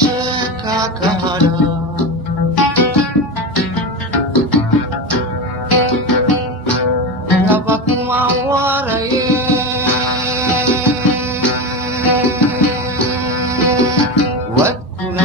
sheeka ka hadha laba kuma waraye wadkuna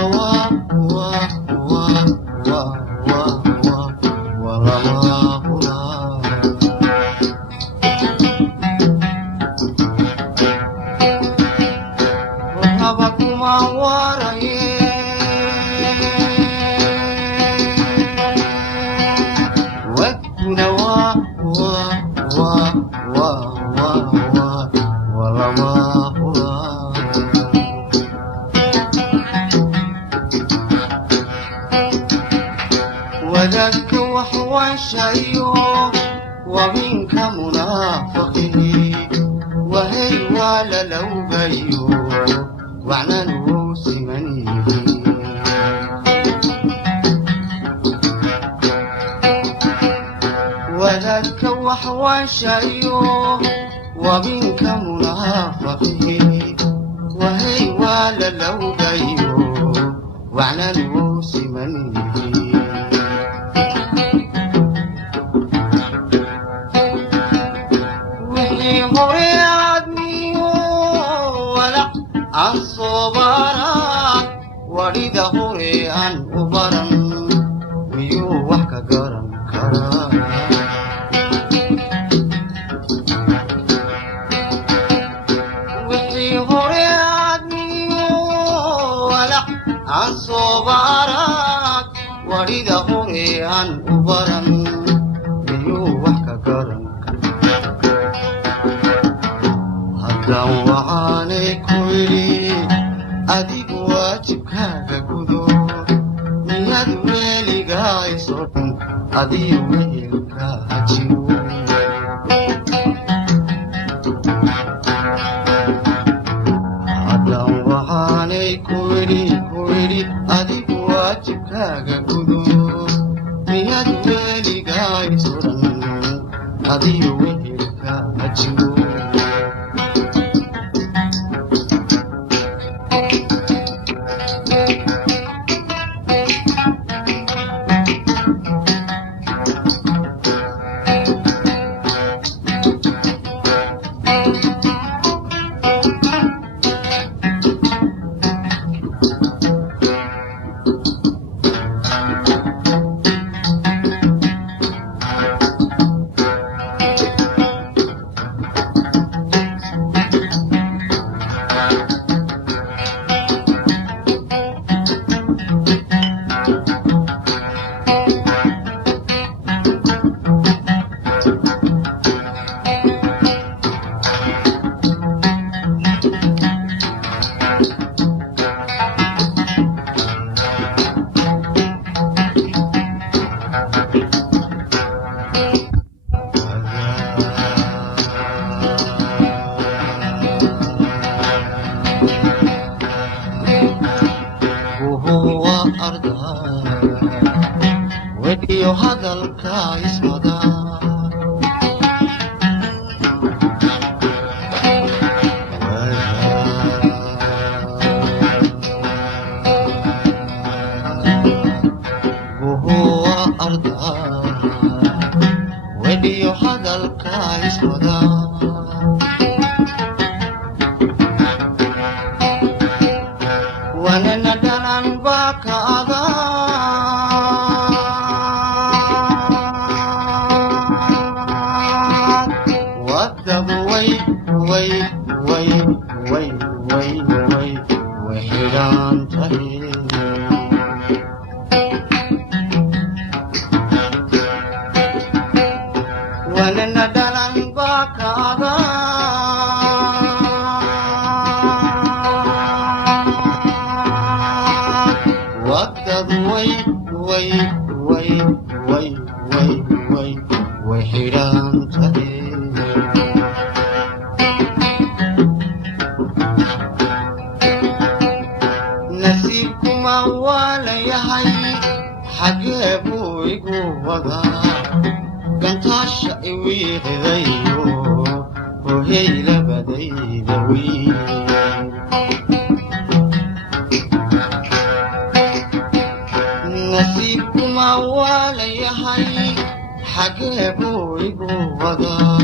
وذاك وحواشاي ومنك منافقه وهي ولا لو بيو وعنا نوس منيه وذاك وحواشاي ومنك منافقه وهي ولا لو بيو وعنا نوس منيه الصبارات ورد هوري عن أبرا ميو وحكا قرن كرا وحي هوري عدميو ولا الصبارات ورد هوري عن أبرا ميو وحكا قرن هدا وعاني كويري أديك واجبكاك كدو مياد ويليغا يسوطن أدي ويلكا هجيو هدا وعاني كويري أديك واجبكاك كدو مياد ويليغا يسوطن أدي ويلكا هجيو وهو أرضها ودي هذا الكايس مدى وهو أرضها ودي هذا الكايس مدى وانا ندلن باك وادب وي وحيران تهي وانا ندلن باك وادب وحيران تهي نسيبكم أول يحيي حجابو يقوضا كانت الشقوي غذيو وهي لبدي ذوي xagee buu igu wadaa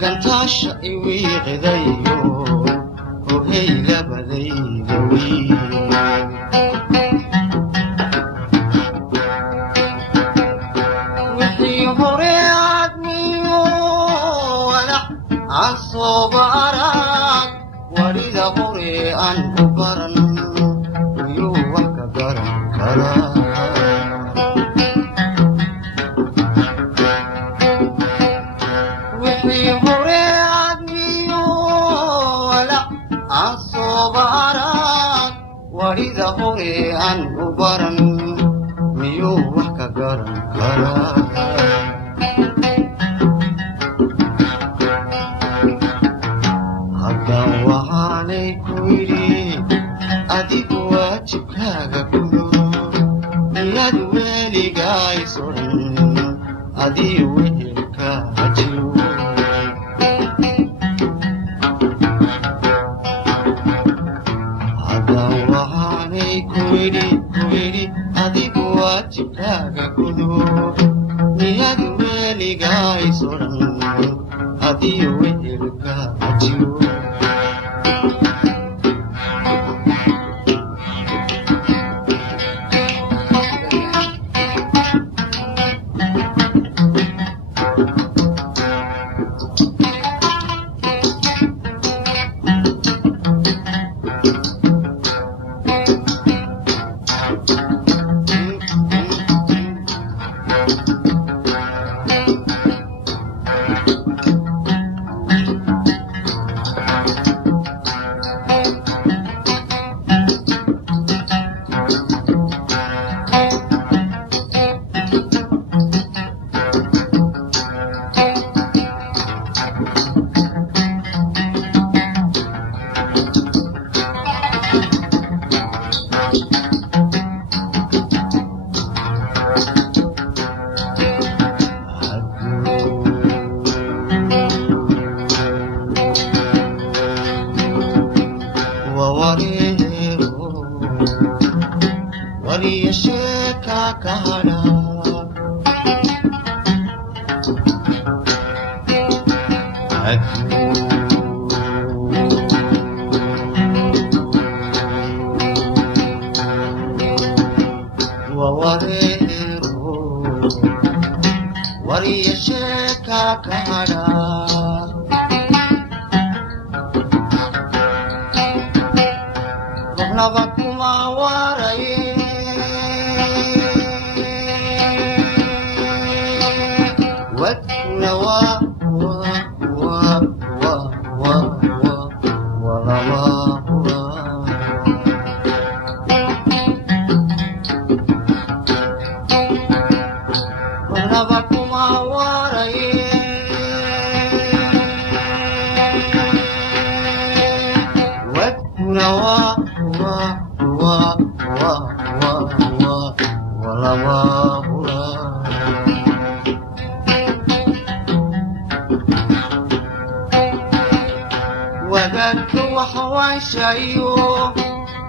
gantaasha iwiiqidayo ohey labadayda wiil wixii hore aadmiyo walac aan sooba arag warida hore aan u baran miyuu wax ka garan karaa wixii hore aadmiyo walac aan sooba arag warida hore aan u baran miyuu wax ka garan karaa haddaan waxaanay ku yidhi adigu waajibkaaga gudo miyaad weligaay soran adii wehelka hajiyo haddaan waxaanay ku yidhi adigu waajibkaaga gudo miyaad weligaay soran adii wehelka hajiyo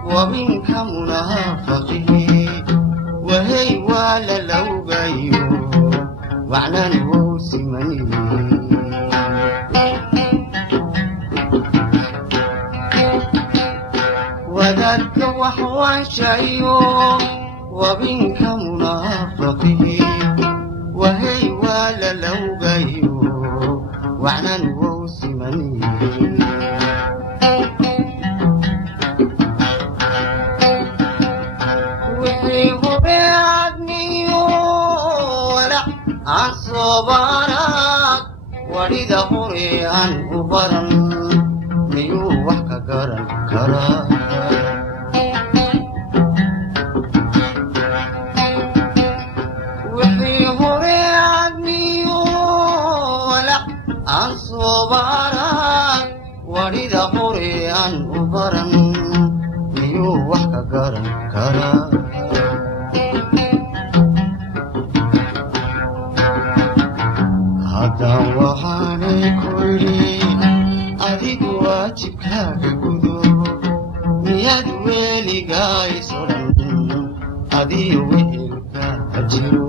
ومنك منافقه وهي ولا لوغيو وعلى نوس مني وذاك وحوى شيء ومنك منافقه وهي ولا لوغيو وعلى نوس مني عصبانك ولد قريان وبرن ميو وحكا قرن كرا وحي قريان ميو ولا عصبانك ولد قريان وبرن ميو وحكا قرن كرا haddaan waxaanay ku yidhi adigu waajibkaaga gudo miyaad weligaay soran adii wehelka hajiro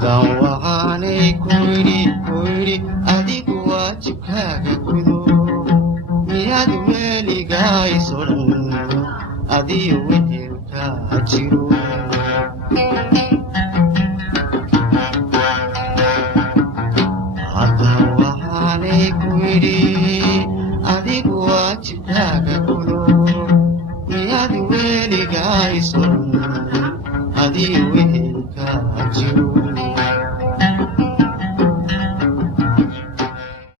haddaan waxaanay ku idhi adigu waajibkaaga gudo miyaad weligays odhan adiyo wehelkaa jiro haddaan waxaanay ku idhi adigu waajibkaaga gudo miyaad weligays odhan adiyo wehelkaa jiro